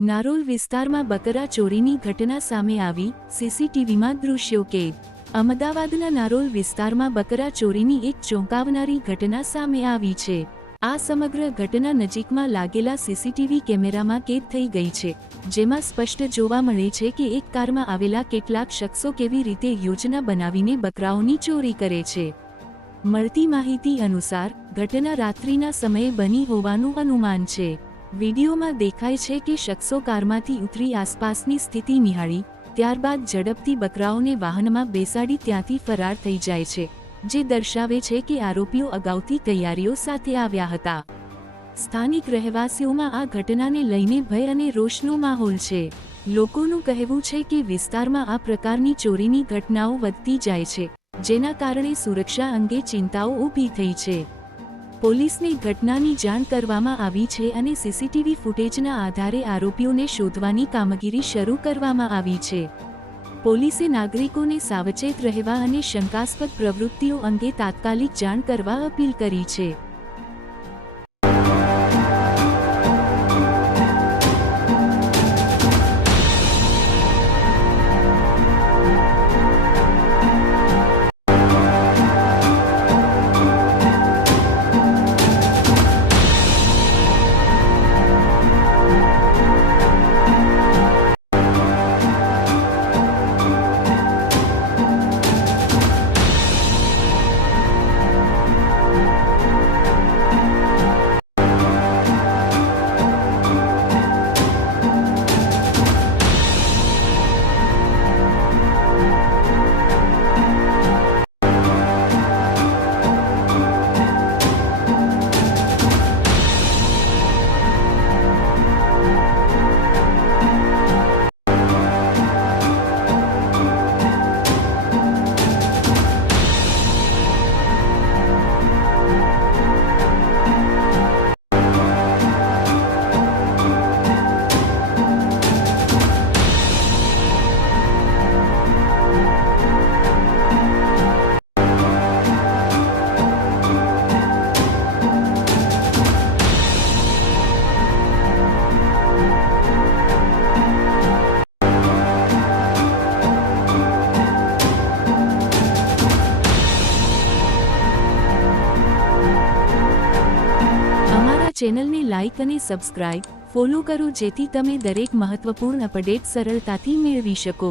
નારોલ વિસ્તારમાં બકરા ચોરીની ઘટના સામે આવી, સીસીટીવીમાં દૃશ્યો કેદ। અમદાવાદના નારોલ વિસ્તારમાં બકરા ચોરીની એક ચોંકાવનારી ઘટના સામે આવી છે। આ સમગ્ર ઘટના નજીકમાં લાગેલા સીસીટીવી કેમેરામાં કેદ થઈ ગઈ છે, જેમાં સ્પષ્ટ જોવા મળે છે કે એક કારમાં આવેલા કેટલાક શખ્સો કેવી રીતે યોજના બનાવીને બકરાઓની ચોરી કરે છે। મળતી માહિતી અનુસાર ઘટના રાત્રિના સમયે બની હોવાનું અનુમાન છે। વીડિયોમાં દેખાય છે કે શખ્સો કારમાંથી ઉતરી આસપાસની સ્થિતિ નિહાળી, ત્યારબાદ ઝડપથી બકરાઓને વાહનમાં બેસાડી ત્યાંથી ફરાર થઈ જાય છે, જે દર્શાવે છે કે આરોપીઓ અગાઉથી તૈયારીઓ સાથે આવ્યા હતા। સ્થાનિક રહેવાસીઓમાં આ ઘટનાને લઈને ભય અને રોષનો માહોલ છે। લોકોનું કહેવું છે કે વિસ્તારમાં આ પ્રકારની ચોરીની ઘટનાઓ વધતી જાય છે, જેના કારણે સુરક્ષા અંગે ચિંતાઓ ઊભી થઈ છે। પોલીસને ઘટનાની જાણ કરવામાં આવી છે અને સીસીટીવી ફૂટેજના આધારે આરોપીઓને શોધવાની કામગીરી શરૂ કરવામાં આવી છે। પોલીસે નાગરિકોને સાવચેત રહેવા અને શંકાસ્પદ પ્રવૃત્તિઓ અંગે તાત્કાલિક જાણ કરવા અપીલ કરી છે। ચેનલને લાઇક અને સબસ્ક્રાઇબ, ફોલો કરો જેથી તમે દરેક મહત્વપૂર્ણ અપડેટ સરળતાથી મેળવી શકો।